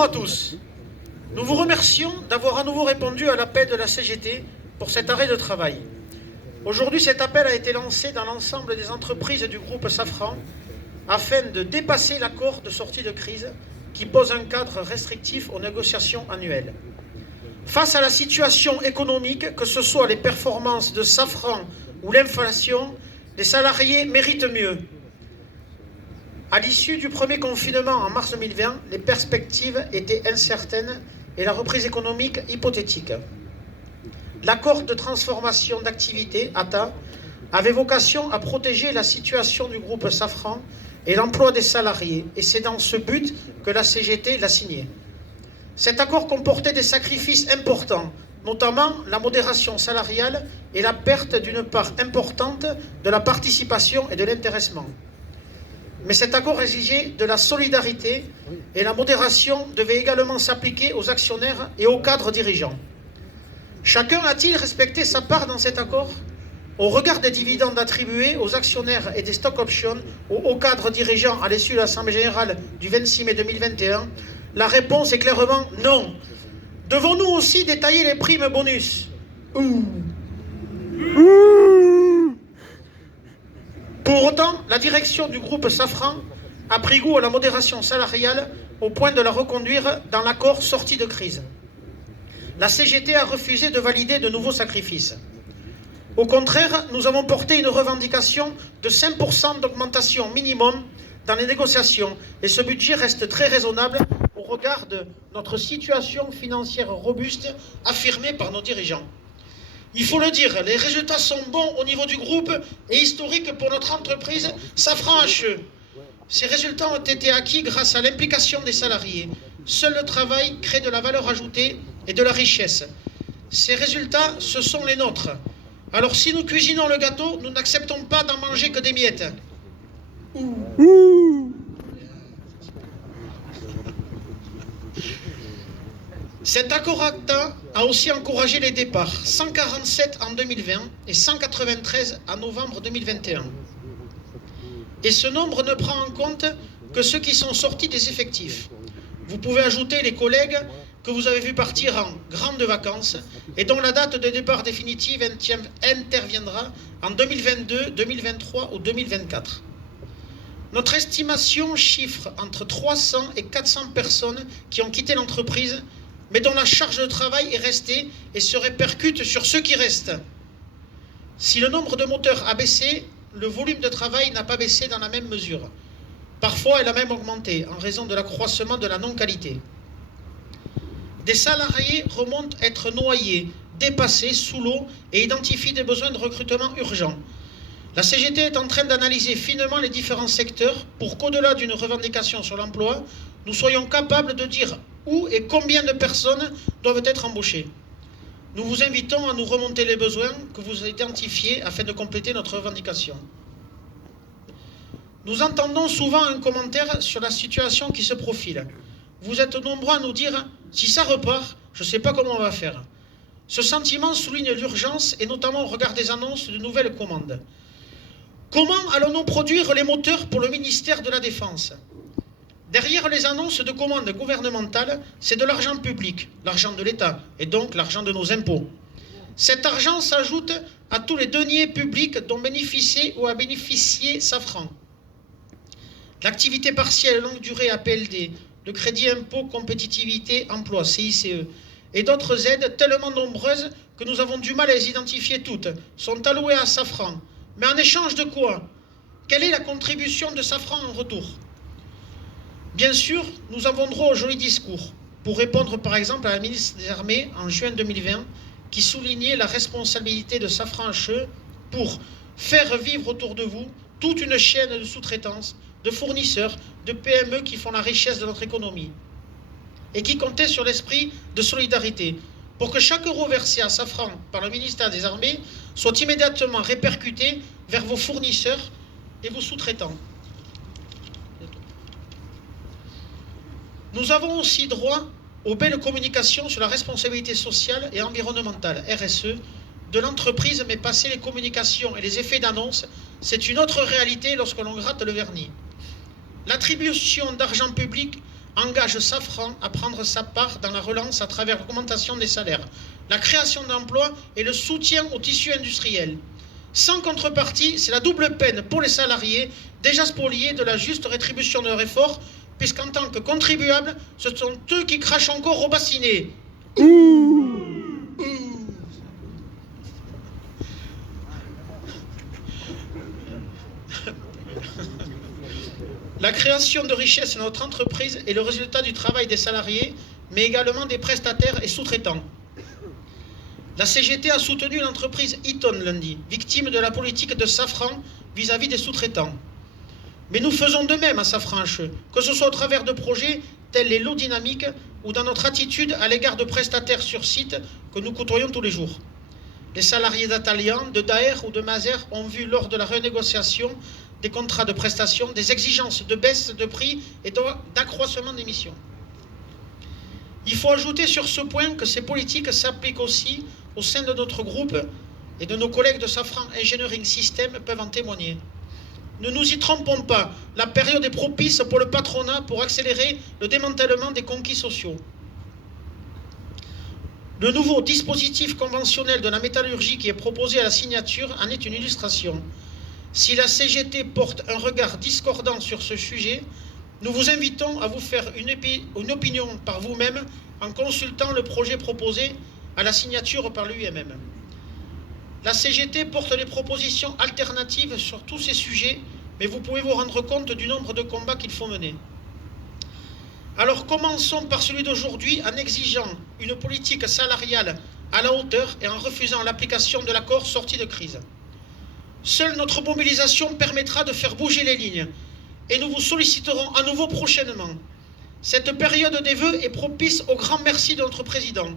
Bonjour à tous. Nous vous remercions d'avoir à nouveau répondu à l'appel de la CGT pour cet arrêt de travail. Aujourd'hui, cet appel a été lancé dans l'ensemble des entreprises du groupe Safran afin de dépasser l'accord de sortie de crise qui pose un cadre restrictif aux négociations annuelles. Face à la situation économique, que ce soit les performances de Safran ou l'inflation, les salariés méritent mieux. À l'issue du premier confinement en mars 2020, les perspectives étaient incertaines et la reprise économique hypothétique. L'accord de transformation d'activité, ATA, avait vocation à protéger la situation du groupe Safran et l'emploi des salariés, et c'est dans ce but que la CGT l'a signé. Cet accord comportait des sacrifices importants, notamment la modération salariale et la perte d'une part importante de la participation et de l'intéressement. Mais cet accord exigeait de la solidarité et la modération devait également s'appliquer aux actionnaires et aux cadres dirigeants. Chacun a-t-il respecté sa part dans cet accord? Au regard des dividendes attribués aux actionnaires et des stock options aux cadres dirigeants à l'issue de l'Assemblée générale du 26 mai 2021, la réponse est clairement non. Devons-nous aussi détailler les primes bonus? Pour autant, la direction du groupe Safran a pris goût à la modération salariale au point de la reconduire dans l'accord sortie de crise. La CGT a refusé de valider de nouveaux sacrifices. Au contraire, nous avons porté une revendication de 5% d'augmentation minimum dans les négociations et ce budget reste très raisonnable au regard de notre situation financière robuste affirmée par nos dirigeants. Il faut le dire, les résultats sont bons au niveau du groupe et historiques pour notre entreprise Safran HE. Ces résultats ont été acquis grâce à l'implication des salariés. Seul le travail crée de la valeur ajoutée et de la richesse. Ces résultats, ce sont les nôtres. Alors si nous cuisinons le gâteau, nous n'acceptons pas d'en manger que des miettes. Cet accord ACTA a aussi encouragé les départs, 147 en 2020 et 193 en novembre 2021. Et ce nombre ne prend en compte que ceux qui sont sortis des effectifs. Vous pouvez ajouter les collègues que vous avez vus partir en grandes vacances et dont la date de départ définitive interviendra en 2022, 2023 ou 2024. Notre estimation chiffre entre 300 et 400 personnes qui ont quitté l'entreprise mais dont la charge de travail est restée et se répercute sur ceux qui restent. Si le nombre de moteurs a baissé, le volume de travail n'a pas baissé dans la même mesure. Parfois, elle a même augmenté en raison de l'accroissement de la non-qualité. Des salariés remontent être noyés, dépassés, sous l'eau et identifient des besoins de recrutement urgents. La CGT est en train d'analyser finement les différents secteurs pour qu'au-delà d'une revendication sur l'emploi, nous soyons capables de dire où et combien de personnes doivent être embauchées. Nous vous invitons à nous remonter les besoins que vous identifiez afin de compléter notre revendication. Nous entendons souvent un commentaire sur la situation qui se profile. Vous êtes nombreux à nous dire « si ça repart, je ne sais pas comment on va faire ». Ce sentiment souligne l'urgence et notamment au regard des annonces de nouvelles commandes. Comment allons-nous produire les moteurs pour le ministère de la Défense? Derrière les annonces de commandes gouvernementales, c'est de l'argent public, l'argent de l'État, et donc l'argent de nos impôts. Cet argent s'ajoute à tous les deniers publics dont bénéficie ou a bénéficié Safran. L'activité partielle longue durée APLD, le crédit impôt compétitivité emploi CICE, et d'autres aides tellement nombreuses que nous avons du mal à les identifier toutes, sont allouées à Safran. Mais en échange de quoi? Quelle est la contribution de Safran en retour? Bien sûr, nous avons droit au joli discours, pour répondre par exemple à la ministre des Armées en juin 2020, qui soulignait la responsabilité de Safran HE pour faire vivre autour de vous toute une chaîne de sous-traitance, de fournisseurs, de PME qui font la richesse de notre économie, et qui comptait sur l'esprit de solidarité, pour que chaque euro versé à Safran par le ministère des Armées soit immédiatement répercuté vers vos fournisseurs et vos sous-traitants. Nous avons aussi droit aux belles communications sur la responsabilité sociale et environnementale, RSE, de l'entreprise, mais passer les communications et les effets d'annonce, c'est une autre réalité lorsque l'on gratte le vernis. L'attribution d'argent public engage Safran à prendre sa part dans la relance à travers l'augmentation des salaires, la création d'emplois et le soutien au tissu industriel. Sans contrepartie, c'est la double peine pour les salariés, déjà spoliés de la juste rétribution de leur effort, puisqu'en tant que contribuables, ce sont eux qui crachent encore au bassinet. La création de richesses dans notre entreprise est le résultat du travail des salariés, mais également des prestataires et sous-traitants. La CGT a soutenu l'entreprise Eaton lundi, victime de la politique de Safran vis-à-vis des sous-traitants. Mais nous faisons de même à Safran HE, que ce soit au travers de projets tels les lots dynamiques ou dans notre attitude à l'égard de prestataires sur site que nous côtoyons tous les jours. Les salariés d'Atalian, de Daher ou de Maser ont vu lors de la renégociation des contrats de prestation des exigences de baisse de prix et d'accroissement des missions. Il faut ajouter sur ce point que ces politiques s'appliquent aussi au sein de notre groupe et de nos collègues de Safran Engineering System peuvent en témoigner. Ne nous y trompons pas, la période est propice pour le patronat pour accélérer le démantèlement des conquis sociaux. Le nouveau dispositif conventionnel de la métallurgie qui est proposé à la signature en est une illustration. Si la CGT porte un regard discordant sur ce sujet, nous vous invitons à vous faire une opinion par vous-même en consultant le projet proposé à la signature par l'UMM. La CGT porte des propositions alternatives sur tous ces sujets, mais vous pouvez vous rendre compte du nombre de combats qu'il faut mener. Alors commençons par celui d'aujourd'hui en exigeant une politique salariale à la hauteur et en refusant l'application de l'accord sorti de crise. Seule notre mobilisation permettra de faire bouger les lignes et nous vous solliciterons à nouveau prochainement. Cette période des vœux est propice au grand merci de notre président.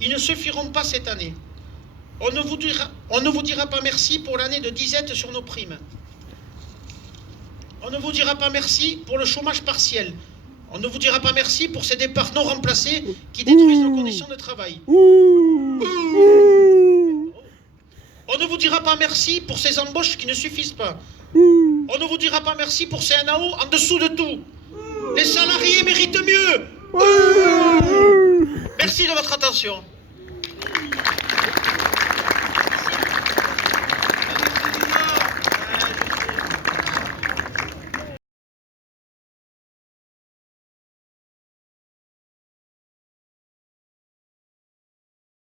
Ils ne suffiront pas cette année. On ne vous dira pas merci pour l'année de disette sur nos primes. On ne vous dira pas merci pour le chômage partiel. On ne vous dira pas merci pour ces départs non remplacés qui détruisent nos conditions de travail. On ne vous dira pas merci pour ces embauches qui ne suffisent pas. On ne vous dira pas merci pour ces NAO en dessous de tout. Les salariés méritent mieux. Merci de votre attention.